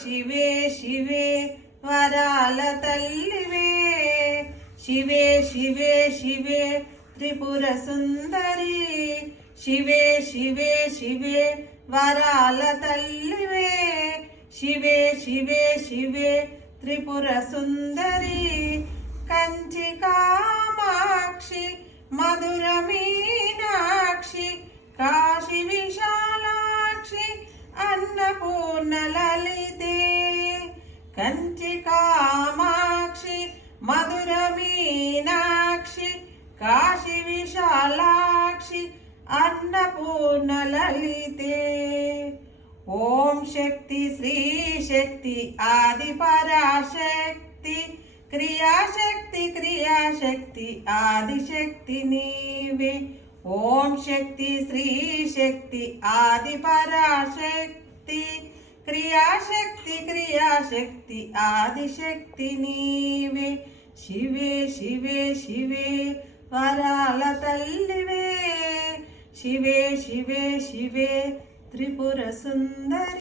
శివే శివే వరాల తల్లివే శివే శివే శివే త్రిపుర సుందరి శివే శివే శివే వరాల తల్లివే శివే శివే శివే త్రిపుర సుందరి కంచి కామాక్షి మధుర మీనాక్షి కాశీ విశాలాక్షి అన్నపూర్ణ లలితే కంచి కామాక్షి మధుర మీనాక్షి కాశీ విశాలాక్షి అన్నపూర్ణ లలితే ఓం శక్తి శ్రీ శక్తి ఆది పరాశక్తి క్రియాశక్తి క్రియాశక్తి ఆదిశక్తి నీవే ఓం శక్తి శ్రీ శక్తి ఆది పరాశక్తి క్రియాశక్తి క్రియాశక్తి ఆదిశక్తి నీవే శివే శివే శివే వరాల తల్లివే శివే శివే శివే త్రిపుర సుందరి